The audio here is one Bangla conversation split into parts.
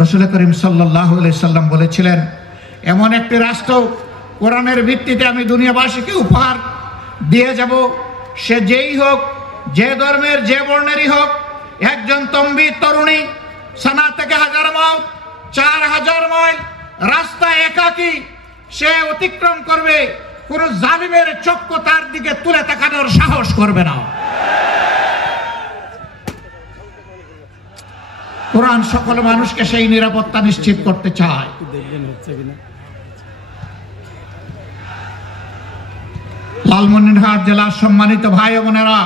রাসূল করিম সাল্লাল্লাহু আলাইহি সাল্লাম বলেছিলেন, এমন একটি রাষ্ট্র কোরআনের ভিত্তিতে আমি দুনিয়াবাসীকে উপহার দিয়ে যাব, সে যেই হোক, যে ধর্মের, যে বর্ণেরই হোক, একজন তম্বি তরুণী সানা থেকে 1000 মাইল 4000 মাইল রাস্তা একাকী সে অতিক্রম করবে, কোন জালিমের চক্ষু তার দিকে তুলে তাকানোর সাহস করবে না। কোরআন সকল মানুষকে সেই নিরাপত্তা নিশ্চিত করতে চায়। লালমনিরহাট জেলার সম্মানিত ভাই ও বোনেরা,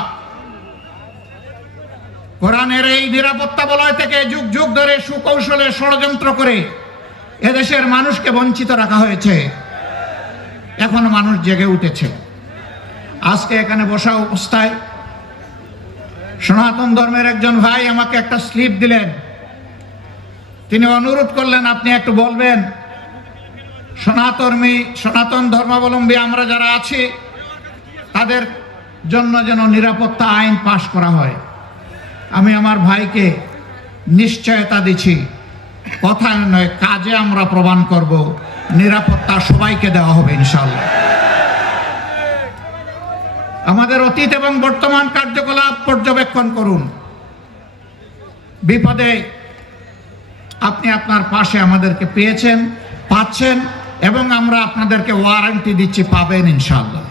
কোরআনের এই নিরাপত্তা বলয় থেকে যুগ যুগ ধরে সুকৌশলে ষড়যন্ত্র করে এদেশের মানুষকে বঞ্চিত রাখা হয়েছে। এখনো মানুষ জেগে উঠেছে। আজকে এখানে বসা অবস্থায় সনাতন ধর্মের একজন ভাই আমাকে একটা স্লিপ দিলেন। তিনি অনুরোধ করলেন, আপনি একটু বলবেন সনাতন ধর্মাবলম্বী আমরা যারা আছি তাদের জন্য যেন নিরাপত্তা আইন পাশ করা হয়। আমি আমার ভাইকে নিশ্চয়তা দিচ্ছি, কথায় নয় কাজে আমরা প্রমাণ করব, নিরাপত্তা সবাইকে দেওয়া হবে ইনশাআল্লাহ। আমাদের অতীত এবং বর্তমান কার্যকলাপ পর্যবেক্ষণ করুন। বিপদে আপনি আপনার পাশে আমাদেরকে পেয়েছেন, পাচ্ছেন, এবং আমরা আপনাদেরকে ওয়ারেন্টি দিচ্ছি, পাবেন ইনশাআল্লাহ।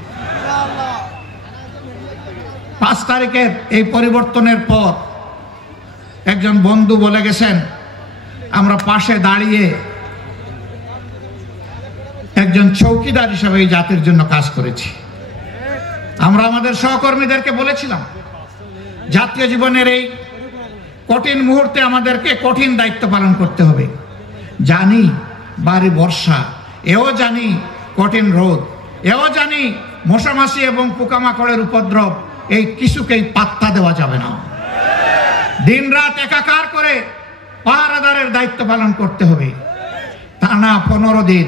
5 তারিখের এই পরিবর্তনের পর একজন বন্ধু বলে গেছেন, আমরা পাশে দাঁড়িয়ে একজন চৌকিদার হিসেবে এই জাতির জন্য কাজ করেছি। আমরা আমাদের সহকর্মীদেরকে বলেছিলাম, জাতীয় জীবনের এই কঠিন মুহূর্তে আমাদেরকে কঠিন দায়িত্ব পালন করতে হবে। জানি বাড়ি বর্ষা, এও জানি কঠিন রোদ, এও জানি মশামাছি এবং পোকামাকড়ের উপদ্রব, এই কিছুকেই পাত্তা দেওয়া যাবে না। দিন রাত একাকার করে পাহারাদারের দায়িত্ব পালন করতে হবে। টানা 15 দিন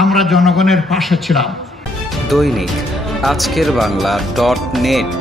আমরা জনগণের পাশে ছিলাম। দৈনিক আজকের বাংলা.net